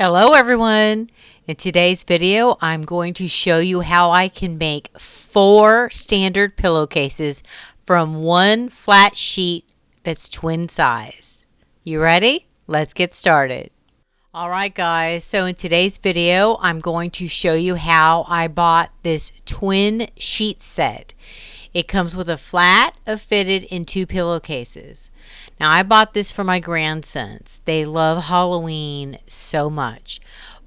Hello everyone! In today's video, I'm going to show you how I can make 4 standard pillowcases from one flat sheet that's twin size. You ready? Let's get started. Alright guys, so in today's video, I'm going to show you how I bought this twin sheet set. It comes with a flat, a fitted, and 2 pillowcases. Now I bought this for my grandsons. They love Halloween so much.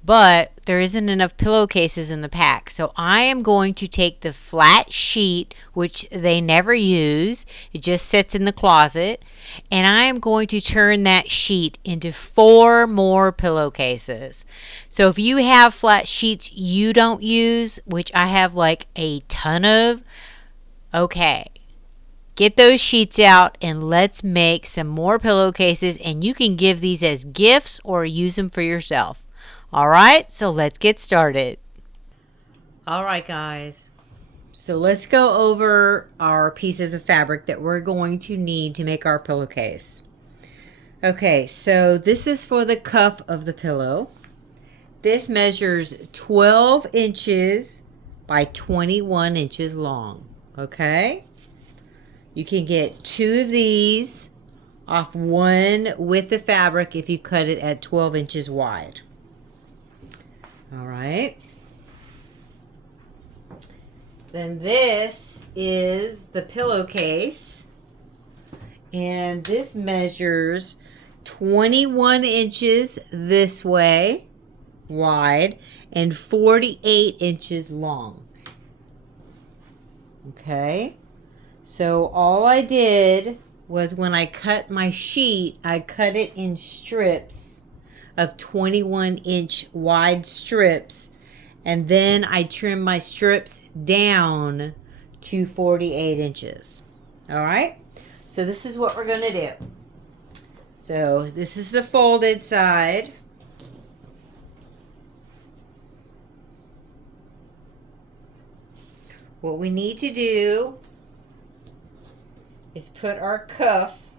But there isn't enough pillowcases in the pack. So I am going to take the flat sheet, which they never use. It just sits in the closet. And I am going to turn that sheet into 4 more pillowcases. So if you have flat sheets you don't use, which I have like a ton of, okay, get those sheets out and let's make some more pillowcases, and you can give these as gifts or use them for yourself. Alright, so let's get started. Alright guys, so let's go over our pieces of fabric that we're going to need to make our pillowcase. Okay, so this is for the cuff of the pillow. This measures 12 inches by 21 inches long. Okay, you can get 2 of these off one width of fabric if you cut it at 12 inches wide. All right, then this is the pillowcase, and this measures 21 inches this way wide and 48 inches long. Okay, so all I did was when I cut my sheet, I cut it in strips of 21-inch wide strips, and then I trimmed my strips down to 48 inches. All right, so this is what we're going to do. So this is the folded side. What we need to do is put our cuff.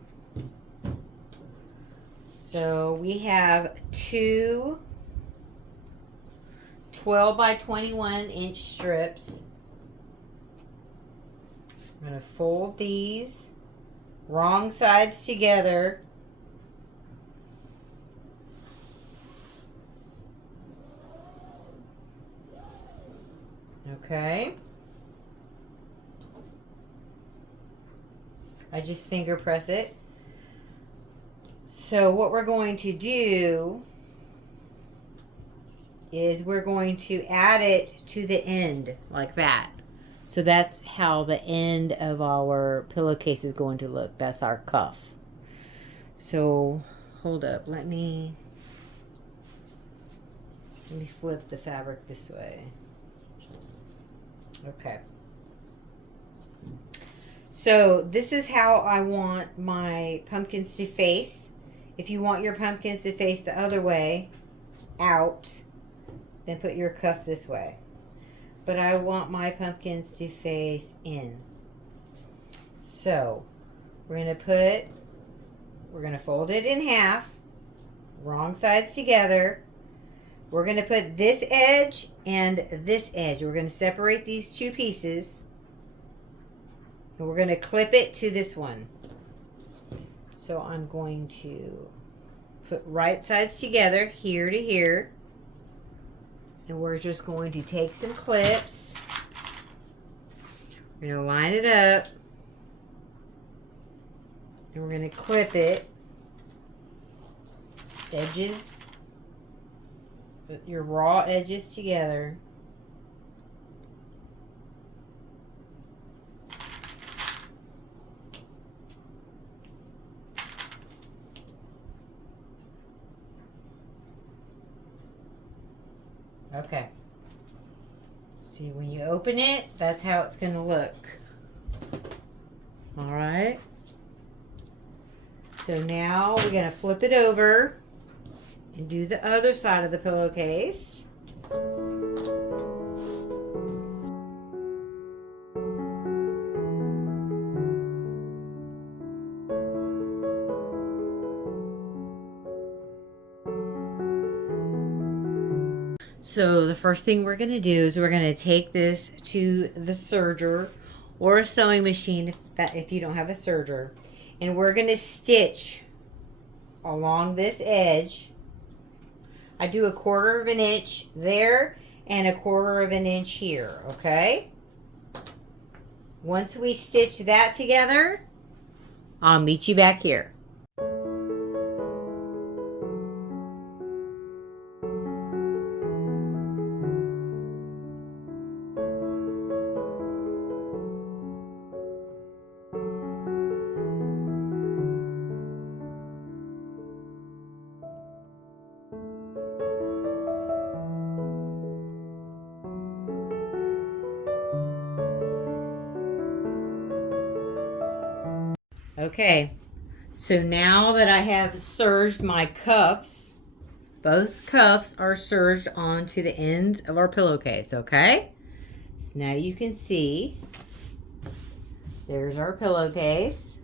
So we have 2 12 by 21 inch strips. I'm going to fold these wrong sides together. Okay. I just finger press it. So what we're going to do is we're going to add it to the end like that. So that's how the end of our pillowcase is going to look. That's our cuff. So hold up, let me flip the fabric this way. Okay. So this is how I want my pumpkins to face. If you want your pumpkins to face the other way, out, then put your cuff this way. But I want my pumpkins to face in. So we're going to fold it in half, wrong sides together. We're going to put this edge and this edge. We're going to separate these 2 pieces. And we're going to clip it to this one. So I'm going to put right sides together, here to here. And we're just going to take some clips. We're going to line it up. And we're going to clip it. Edges, put your raw edges together. Okay. See, when you open it, that's how it's going to look. All right. So now we're going to flip it over and do the other side of the pillowcase. So the first thing we're going to do is we're going to take this to the serger or a sewing machine if you don't have a serger. And we're going to stitch along this edge. I do 1/4 of an inch there and 1/4 of an inch here, okay? Once we stitch that together, I'll meet you back here. Okay, so now that I have serged my cuffs, both cuffs are serged onto the ends of our pillowcase, okay? So now you can see, there's our pillowcase.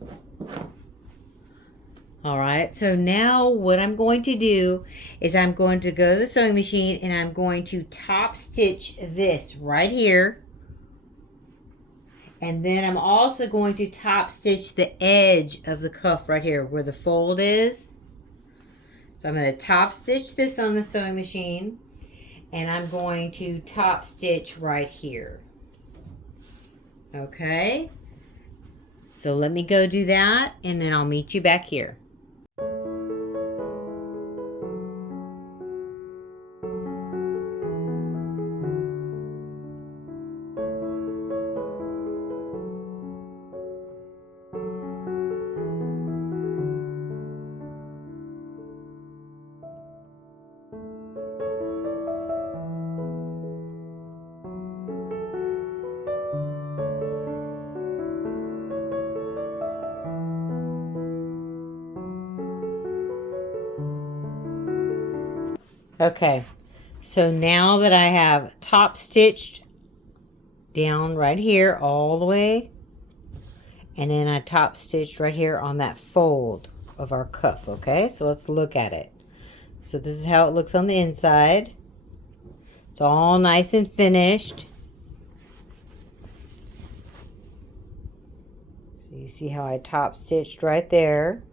All right, so now what I'm going to do is I'm going to go to the sewing machine and I'm going to top stitch this right here. And then I'm also going to top stitch the edge of the cuff right here where the fold is. So I'm going to top stitch this on the sewing machine and I'm going to top stitch right here. Okay. So let me go do that and then I'll meet you back here. Okay, so now that I have top stitched down right here all the way, and then I top stitched right here on that fold of our cuff, okay? So let's look at it. So this is how it looks on the inside. It's all nice and finished. So you see how I top stitched right there,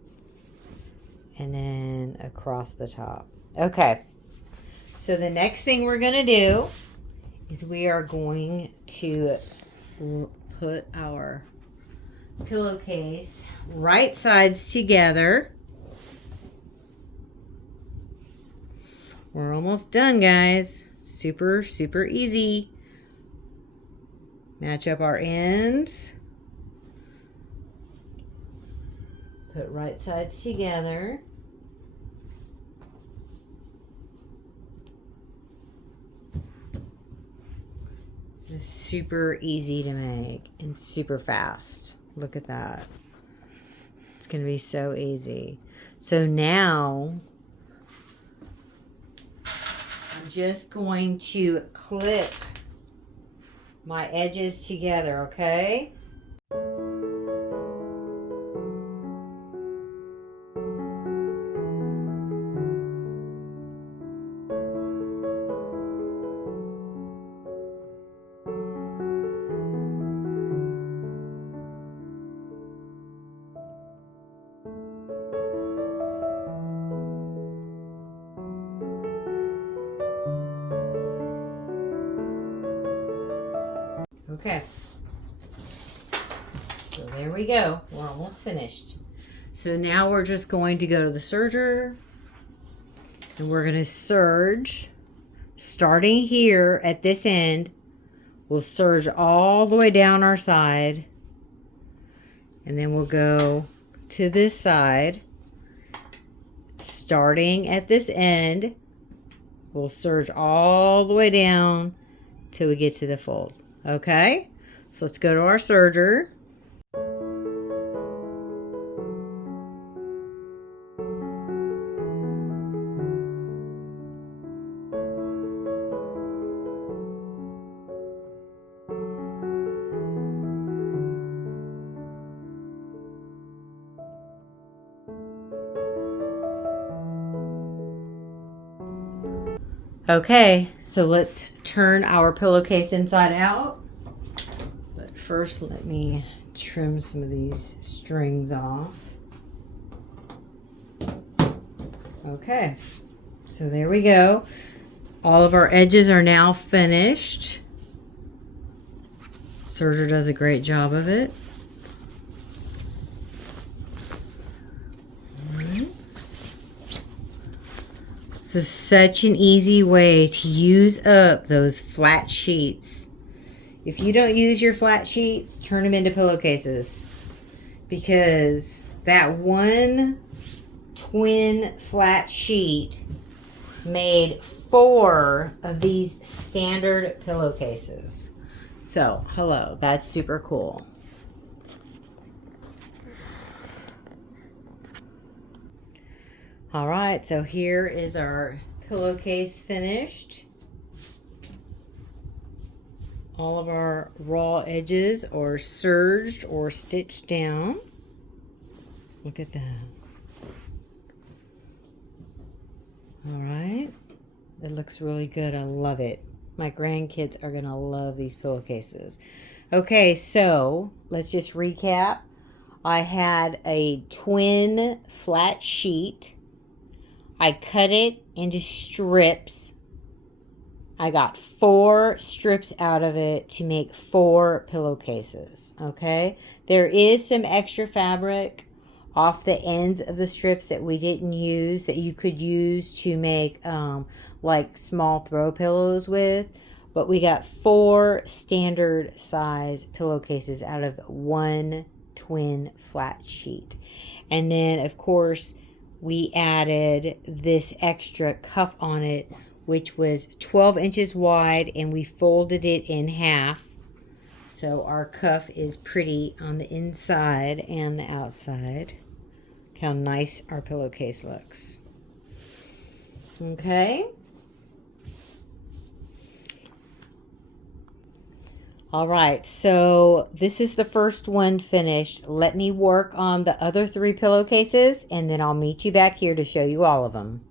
and then across the top. Okay. So the next thing we're going to do is we are going to put our pillowcase right sides together. We're almost done, guys. Super, super easy. Match up our ends. Put right sides together. This is super easy to make and super fast. Look at that. It's going to be so easy. So now I'm just going to clip my edges together, okay? Okay, so there we go. We're almost finished. So now we're just going to go to the serger and we're going to serge starting here at this end. We'll serge all the way down our side and then we'll go to this side. Starting at this end, we'll serge all the way down till we get to the fold. Okay, so let's go to our serger. Okay, so let's turn our pillowcase inside out. But first, let me trim some of these strings off. Okay, so there we go. All of our edges are now finished. Serger does a great job of it. This is such an easy way to use up those flat sheets. If you don't use your flat sheets, turn them into pillowcases, because that one twin flat sheet made 4 of these standard pillowcases. So, hello, that's super cool. All right, so here is our pillowcase finished. All of our raw edges are serged or stitched down. Look at that. All right, it looks really good. I love it. My grandkids are gonna love these pillowcases. Okay, so let's just recap. I had a twin flat sheet. I cut it into strips. I got 4 strips out of it to make 4 pillowcases, okay? There is some extra fabric off the ends of the strips that we didn't use that you could use to make like small throw pillows with. But we got 4 standard size pillowcases out of 1 twin flat sheet. And then, of course, we added this extra cuff on it, which was 12 inches wide, and we folded it in half. So our cuff is pretty on the inside and the outside. Look how nice our pillowcase looks. Okay. All right, so this is the first one finished. Let me work on the other 3 pillowcases, and then I'll meet you back here to show you all of them.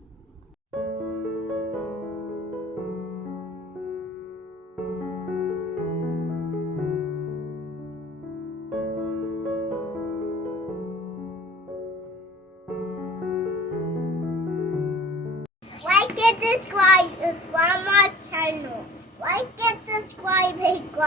Like and subscribe to Grandma's channel. Like and subscribe to Grandma's